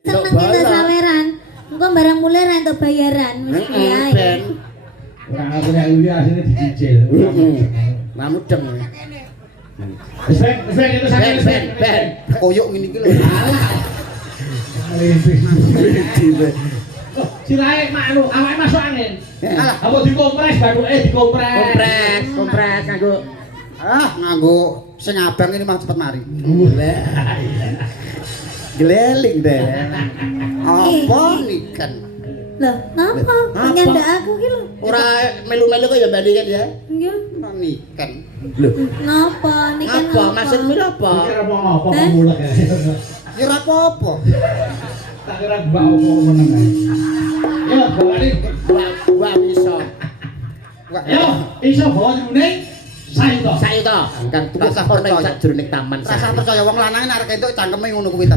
Seneng kita saweran. Engko barang mulai ra entuk bayaran wis piye. Ben. Ora ngene iki asline dicicil. Nah mudeng. Wis ben itu sakit Ben. Koyok ngene iki lho. Sirahe makno, awake masuk angin. Alah, apa dikompres bathuke dikompres. Kompres kanggo nganggo sing abang ini mang cepet mari. Geleling deh. Apa nikan? Loh, napa? Nyandak aku ki lho. Ora melu-melu kok ya bandingan ya. Iya. Nikan. Lho, Napa? Nikan apa maksudmu apa? Kira apa mulek ya. Ya ora apa-apa. Tak kira mbak opo meneng ae. Yo, bawani Gua iso. Yo, iso bawa kuning. Sayu to. Kang tuku kapur ning sajroning taman. Rasa percaya wong lanang arek entuk cangkeme ngono kuwi ta.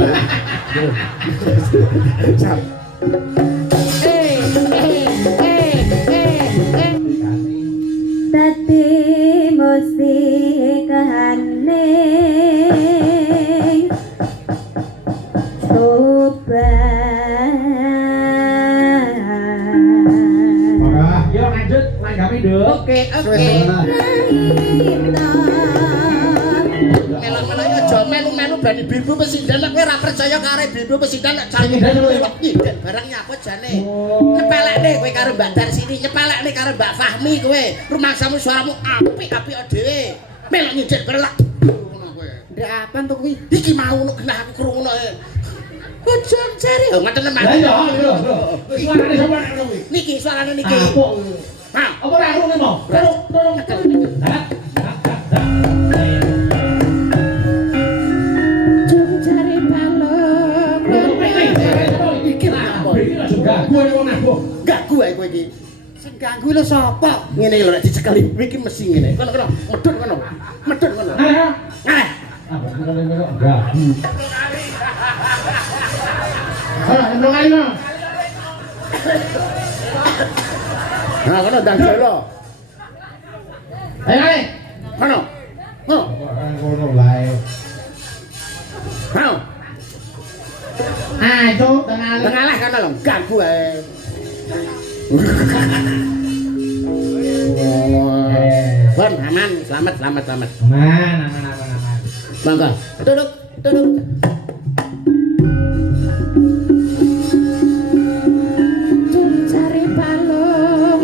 Dadi mesti kehaning sobat. Yo lanjut langgami nduk. Oke. Melo-melo aja melu-melu bani bibu pesidan nek kowe ora percaya karo bibu pesidan nek cari nyindan barang nyapa jane. Nyepelekne kowe karo Mbak Dar sini, nyepelekne karo Mbak Fahmi kowe. Rumangsamu suaramu apik-apik dhewe. Melok nyindan berlak. Ngono kowe. Ndek apaan to kuwi? Iki mau genah aku krungu ae. Ojo cari. Oh ngoten teman. Lah yo. Suarane sapa nek ngono kuwi? Niki suarane niki. Apok. Nah, Apa ora krungu mau? Tolong. Ganggu ae kowe iki. Sing ganggu lho sapa? Ngene iki lho nek dicekeli iki mesti ngene. Kono medhun kono. Medhun kono. Ngaleh. Nah, kono ndang jero. Ayo. Kono. Kono. Ngono lae. Kono. Ayo, tengah. Ngaleh kono lho, ganggu ae. Bon, aman, selamat. Aman. Mangga. Duduk. Cari balung.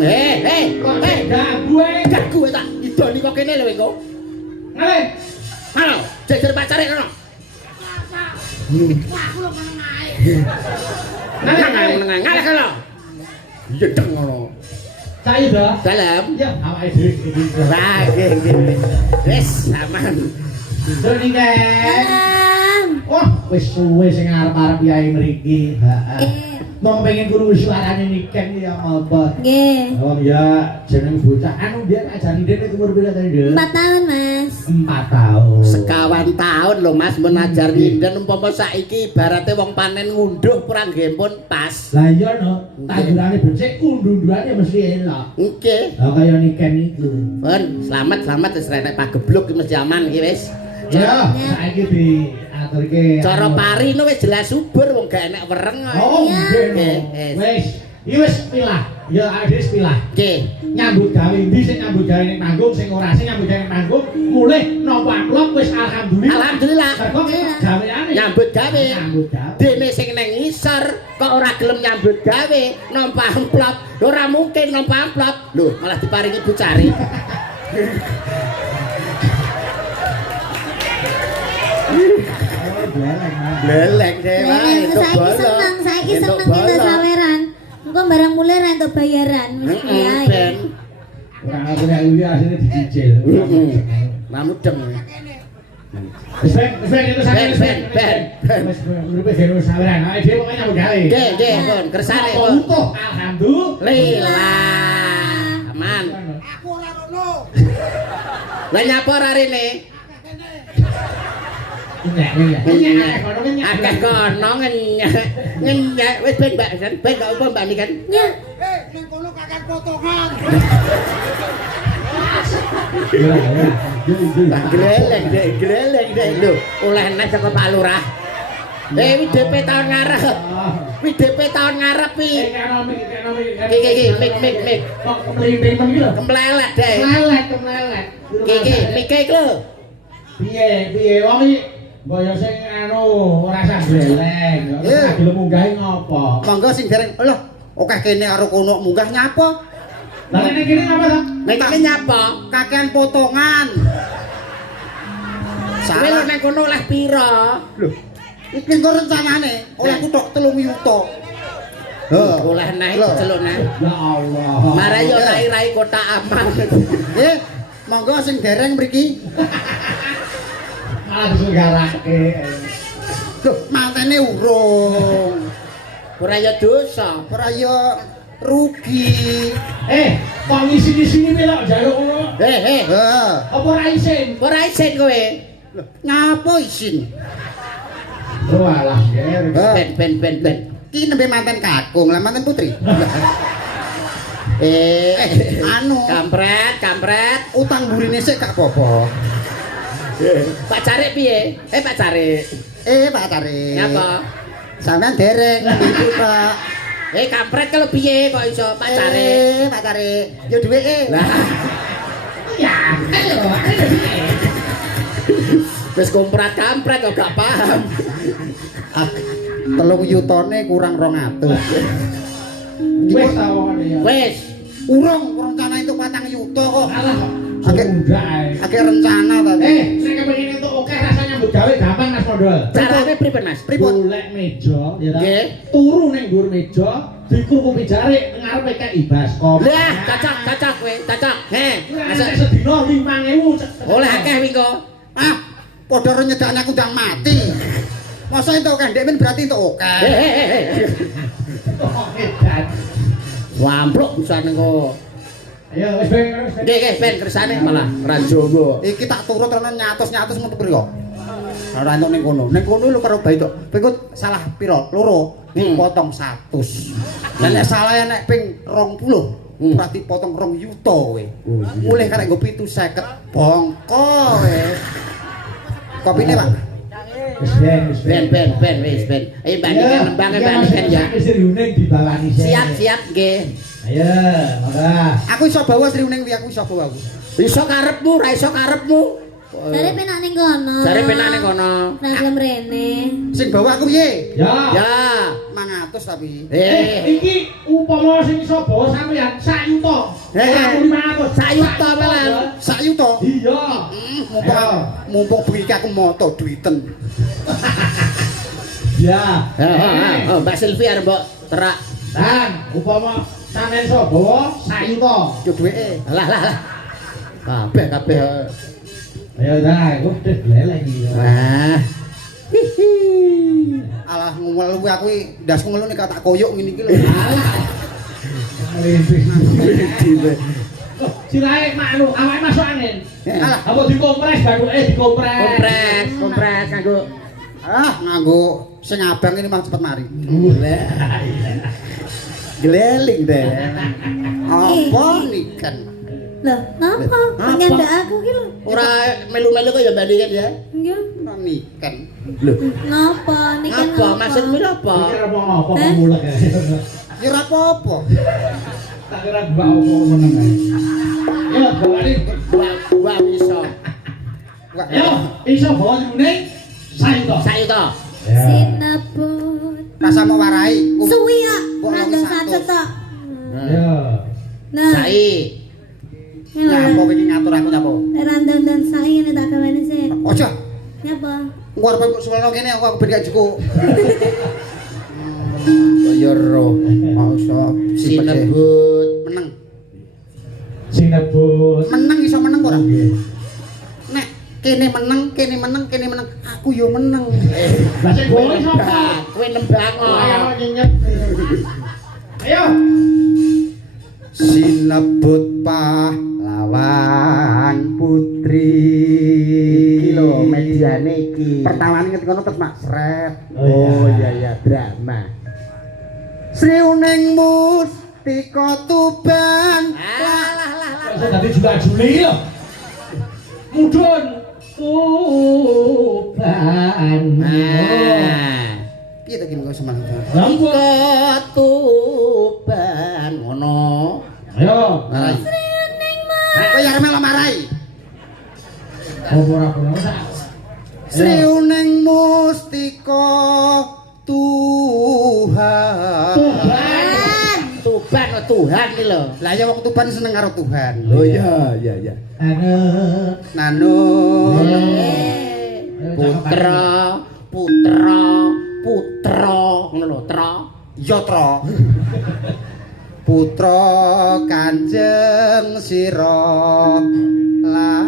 Ganggu tak idoni kok kene lho engko. Ngalih. Halo, jejer pacare kono. Ngalih kono. Yedeng ngono. Saya dah. Dalam. Ya, awake dhewe iki. Lah, nggih. Wis aman. Doni kan. Salam. Wah, wis suwe sing arep-arep yai mriki. Heeh. Mau pengen krungu suarane Niken ya apa? Nggih. Oh ya, jeneng bocah anu biyen ajane dene umur pira ta, Nduk? 4 tahun, Mas. 4 tahun. Sekawan tahun lho Mas mun ajar nyinden umpama saiki ibarate wong panen ngunduh prangge pun pas. Lah iya no, tanggurane becik undu-undane mesti elok. Nggih. Lah kaya Niken iku. Pun selamat wis renek pagebluk iki mesti aman iki wis. Ya, saiki diaturke. Cara pari no wis jelas subur wong gak enek wereng. Oh, nggih. Wis, iki wis pilah. Ya wis pilah. Nggih. Nyambut gawe ndi sing nyambut gawe ning panggung, sing ora sing nyambut gawe ning panggung, mulih nampa amplop wis alhamdulillah. Alhamdulillah. Kok gaweane Nyambut gawe. Nyambut gawe. Dene sing nang ngisor kok ora gelem nyambut gawe, nampa amplop. Ora mungkin nampa amplop. Lho, malah diparingi Bu Cari. Lelek deh, Saiki seneng kita saweran. Engko barang mulai ra entuk bayaran wis piye. Ben. Ora ngene iki asline dicicil. Nah mudeng. Wis ben itu sakit Ben. Wis uripe dhewe saweran. Awake dhewe kok nyambut gawe. Nggih, pun kersane pun. Utuh, alhamdulillah. Aman. Aku ora rono. Lah nyapa ora rene? Akeh kono ngenyek wis ben Mbak kan ben gak apa Mbak Niken. Ya. Ning kono kakak potongan. Gleleng dek lho oleh nek saka Pak Lurah. Wi DP tahun ngarep. Wi DP tahun ngarep wi. Mik. Kok kemelinting men iki lho. Kemplelet deh. Kemlelet. Mik iki lho. Piye wong iki mbaya sing anu ora sah gleleng. Ora gelem munggahi ngopo? Monggo sing dereng. Lho, akeh kene karo kono munggah nyapa? Lah nek kene ngapa to? Nek iki nyapa? Kakean potongan. Kowe lho nang kono oleh pira? Lho, iki kok rencanane oleh kutok 3 yuta. Oleh naik celuk nah. Ya Allah. Mare yo rai-rai kota aman. Monggo sing dereng mriki. Malah disenggarake. Lho, mantene urung. Ora ya dosa. Ora ya rugi. Kok ngisi-ngisini melok njaluk ngono? Apa ora isin? Ora isin kowe. Lho, ngapa isin? Oh alah, Ben. Ki nembe manten kakung, lah manten putri. Anu. Kampret. Utang burine sik gak apa-apa. Pak Carik piye? Pak Carik. Pak Tarik. Ngapa? Sampeyan dereng iku, Pak. Kampret kalau piye kok iso Pak Carik? Pak Tarik. Yo duweke. Lah. ya, ayo. Wis kampret kok gak paham. 3 yutane kurang 200. Wis ta wongane ya. Wis. Urung rencana itu 4 yuta kok. Alah. Akeh rencana tadi. Nek kepengin entuk oke rasanya mbok gawe gampang Mas Mondol. Carane pripun Mas? Pripun? Golek meja, ya ta? Nggih. Turu ning dhuwur meja, dikukupi jarik ngarepe kei baskom. Lah, cocok kowe, cocok. Masa sedina 5.000. Oleh akeh wingko. Padha ro nyedakne aku ndang mati. Masa entuk kendek men berarti entuk oke. Wampluk pisan engko. Ayo wis ben. Nggih, ben kersane malah ranjowo. Iki tak turut ana nyatus-nyatus metu priko. Ora entuk ning kono. Ning kono lho karo bae tok. Pengko salah pira? 2 dipotong 100. Lah nek salah nek ping 20 berarti potong 2 yuta kowe. Mulih karek nggo 750 bongko kowe. Kopine, Pak. Wis ben. Wis ben. Ayo bandingkan ya. Wis riuning dibawani sik. Siap nggih. Ayo, monggo. Aku iso bawa sriuning kuwi aku iso bawa. Iso karepmu, ra iso karepmu. Jare penak ning kono. Jare penak ning kono. Nang gelem rene. Sing bawa aku piye? Ya. 500 tapi. Iki upama sing iso bawa sampeyan 1 yuta. Aku 500. 1 yuta malah. 1 yuta. Iya. Mumpung bengi aku moto duiten. Ya. Mbak Silvi arep mbok terak. Dan upama sampeyan iso bawa 1 yuta. Yo duweke. Lah. Kabeh. Ayo dah, kok gleleng iki. Wah. Alah ngomel kuwi aku ndasku ngelu nek tak koyok ngene iki lho. Sirahe makno, awake masuk angin. Alah, Apa dikompres bathuke dikompres. Kompres kanggo nganggo sing abang ini mang cepet mari. gleling deh. Apa niken? Loh, napa? Penyandak aku ki lho. Ora melu-melu kok ya bandingan ya. Iya. Ora niken. Lho, Napa? Niki apa maksudmu apa? Kira apa mulek. Ya ora apa-apa. Tak kira mbak omong meneng ae. Ya, bawani. Gua bisa. Yo, iso bawa ning sayuto. Sayuto. Sinapun. Rasa mau warai. Suwi ya. Kok Randang lagi satu tok. Ya. Nah, Sai. Nyapa iki ngatur aku nyapa? randang dan sai ini tak kawane sih. Ojo. Nyapa? Engko arep kok suweno kene aku ben gak cukup. Kaya roh. Masa Sinebut. meneng. Sinebut. Meneng iso meneng ora? Nek kene meneng, aku yo meneng. Lah sing gowo sapa? Kowe nembang Ayo kok. nyenyet. Ayo. Sinebut pahlawan putri. Iki lho mediane iki. Pertamane ngerti kono terus mak sret. Oh iya drama. Sriuning mustika tuban. Lah. Dadi juga Juli lho. Mudhun tuban. Piye to ki kok semangat. Lampu. Ketuban ngono. Ayo. Marai. Kowe ya melo marai. Ora ora. Sriuning mustika Tuhan. Tuban Tuhan iki lho. Lah ya wong Tuban seneng karo Tuhan. Oh iya iya iya. Nanun. Putra ngono lho, tra. Ya tra. Putra Kanjeng Sira lawe.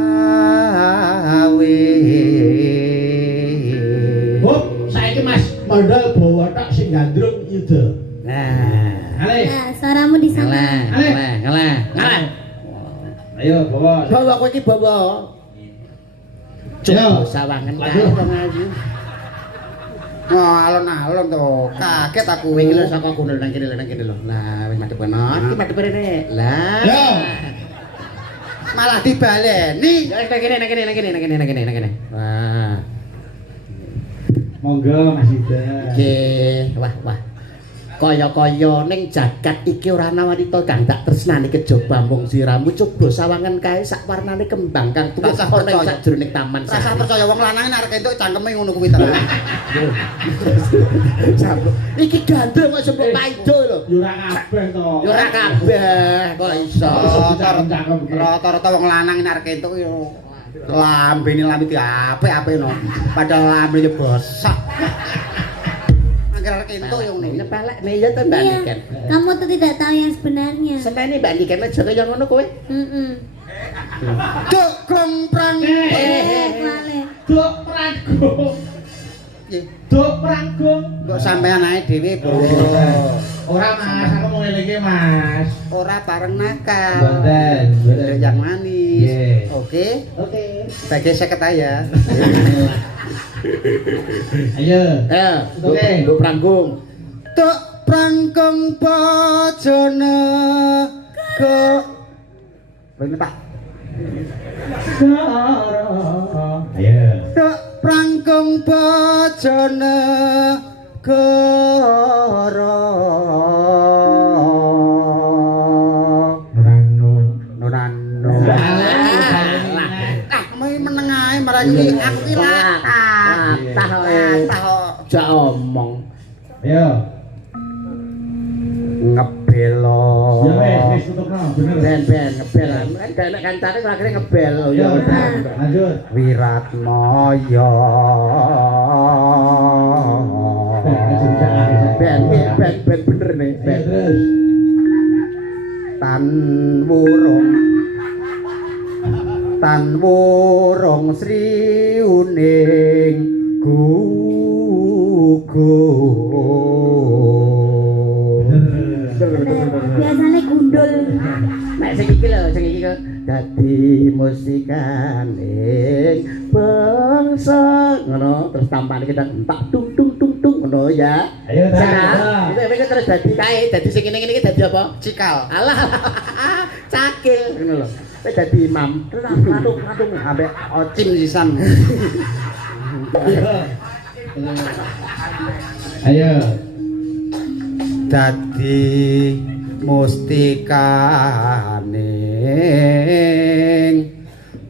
Hop, saiki Mas modal bawa tok sing gandrung yuda. Nah. Ale. Nah, suaramu di sana. Ngalah. Ayo bawa. Bawa kowe iki bawa. Ayo. Sawangen kae Lanjut. to ngayu. Oh, alon-alon to. Kaget aku. Kowe iki lho saka kono nang kene lho. Lah wis madhep kono. Iki madhep rene. Lah. Yo. Malah dibaleni. Ya nang kene. Wah. Monggo Mas Ida. Nggih. Wah. Kaya-kaya ning jagat iki ora ana wanita kang tak tresnani kejaba mung siramu. Coba sawangan kae sak warnane kembang kang tuwuh Rasa ana ing percaya. sajroning taman. Rasa percaya wong lanang nek arek entuk cangkeme ngono kuwi ta. Iki gandeng kok sempuk paido lho. Yo ora kabeh to. Ya ora kabeh kok iso. Rata-rata wong lanang nek arek entuk yo lambene lambe diapik-apik no. Padahal lambene bosak. Angger arek entuk yo ngene. Nyepelek nih ya to Mbak Iya, Niken. kamu tuh tidak tahu yang sebenarnya. Senteni Mbak Niken aja kaya ngono kowe. Duk gomprang. Wale. Duk pranggung. Nggih. Duk pranggung. Kok sampean ae dhewe, Bro. Ora Mas, aku mau ngelingi Mas. Ora bareng nakal. Boten. Yang manis. Nggih. Oke. Oke. Bagi 50 ae ya. Ayo. Oke, nduk pranggung. Tuk prangkong bojone ke Bener Pak. Ayo. Tuk prangkong bojone goro. Nurano. Mai meneng ae marang iki aku ki latah. Latah kok. Jak omong. Ayo. Ngebelo. Ya wis tutupno, bener. Ben ngebel. Kan gak enak kancane kok akhire ngebel. Oh Ya ya. lanjut. Wiratmaya. Ben bener nih. Ayo Ben. terus. Tan wurung sriuning gugur. Biasanya gundul. Nek sing iki kok dadi musikaning bangsa ngono terus tampane kita entak tung ngono ya. Ayo Nah, itu terus dadi kae, dadi sing ngene iki dadi apa? Cikal. Alah, cakil ngono lho. Wis dadi imam, terus ngatung Ambek ocim sisan. Ayo. Dadi mustikaning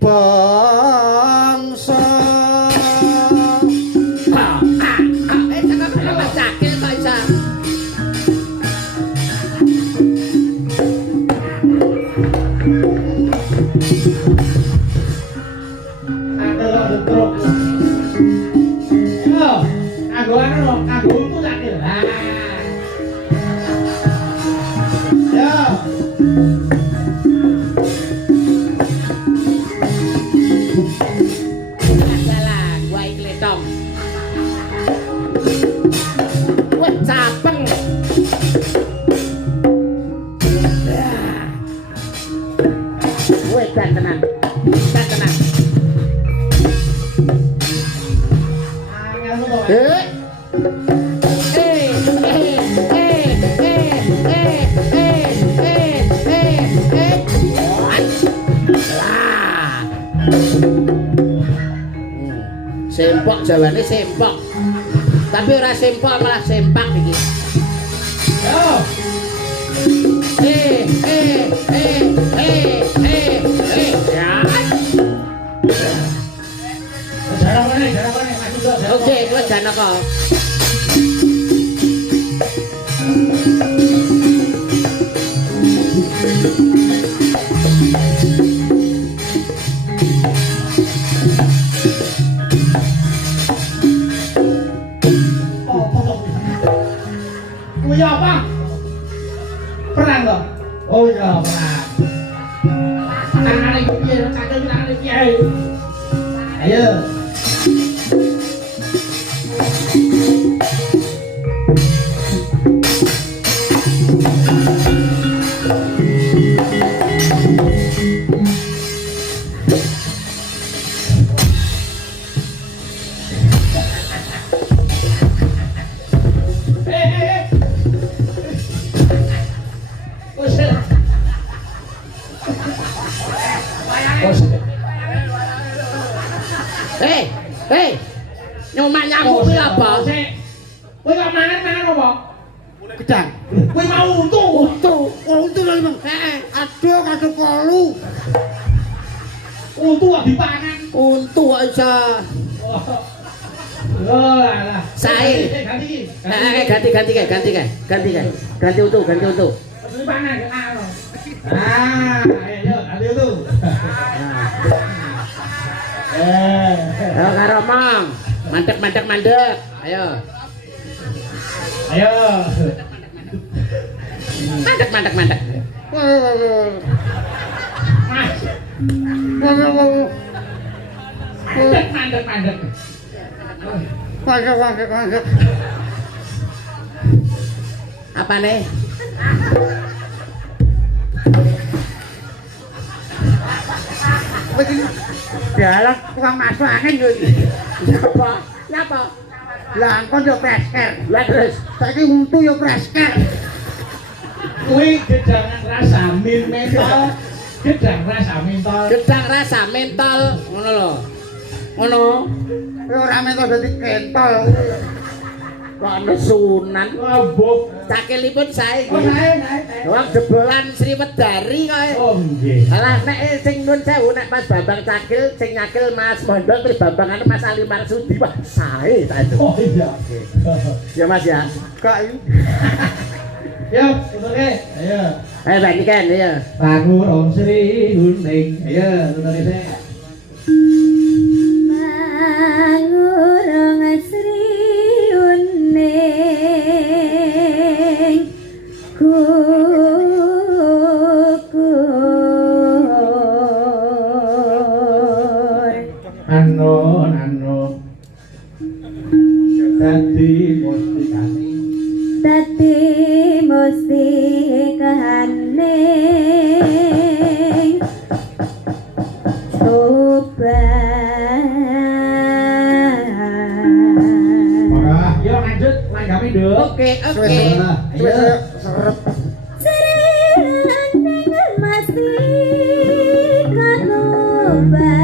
bangsa. Jangan cakil kok isa. Ada truk. Yo, kanggo anu, kanggo itu sakit. Yo. Jalan, gua iki letong. Wah, capeng. Wah, dan tenan. Angel to. Eh. Sempok jawane sempok. Tapi ora sempok malah sempak iki. Yo. Ya. Jarang mana, maju dong. Oke, kuwi Janaka. Kuwi apa? Perang toh? Oh iya, perang. Tangane piye? Tangane piye? Ayo. Hei. Nyomak nyamuk kuwi apa? Kowe kok mangan apa? Gedang. Kowe mau untu. Untu lho, Bang. Heeh. Aduh, kadung kolu. Untu kok dipangan. Untu kok iso. Oh, lah. Sae. Ganti untu. Dipangan ke aro. Ayo, ganti untu. Ayo karo Mong. Mandek. Ayo. Mandek. Mandek. Apa nih? Dalah tukang masuk angin yo iki. Napa? Lah engko yo presker. Lah terus Saiki untu yo presker. Kuwi gedangan rasa mentol. gedang rasa mentol ngono lho. Ngono. Ora mentol dadi kentol. Kok nesunan. Wabuk. Cakilipun sae iki. Oh, sae. Wong jebolan Sri Wedari koe. Oh, nggih. Alah nek sing nun sewu nek Mas Bambang Cakil sing nyakil Mas Mondol terus Bambangane Mas Ali Marsudi wah sae ta itu. Oh iya. Ya Mas ya. Kak Yo, oke. Ayo. Ayo bandikan ya. Pangurung Sri Uning. Ayo, tutuke. Mangurung Sri Uning kukur Anon. Dadi mustikane coba. Ora, yo lanjut langgami, Nduk. Oke. Ayo, serep. Sri Uning mastikan obat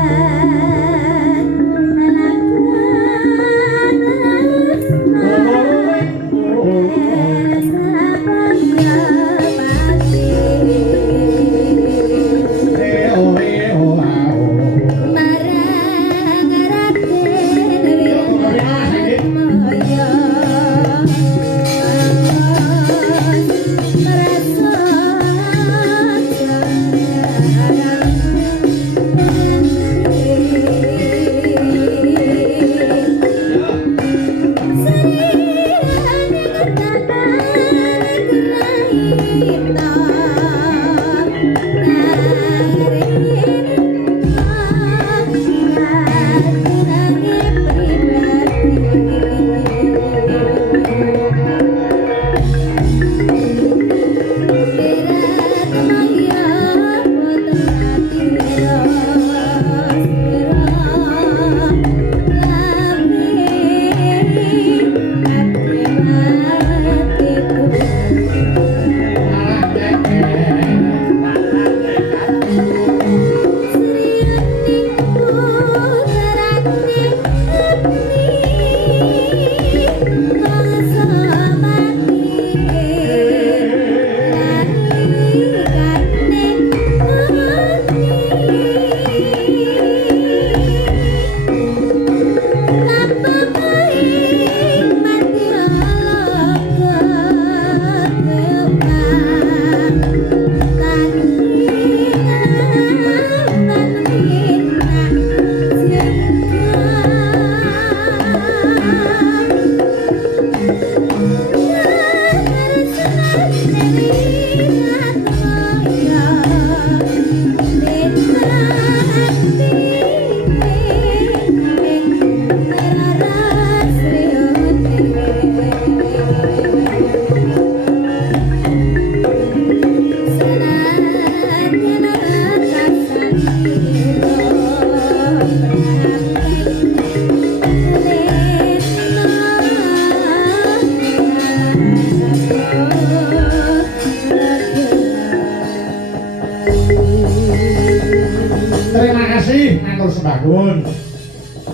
Terima kasih ngatur sebagun.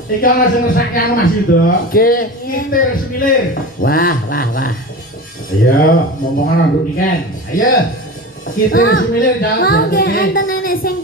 Iki ana sing ngesake anu Mas Yudo. Nggih. Kitir semilir. Wah. Ayo, ngomongan nduk niken. Ayo. Kitir semilir jalan. Mau nggih enten nenek sing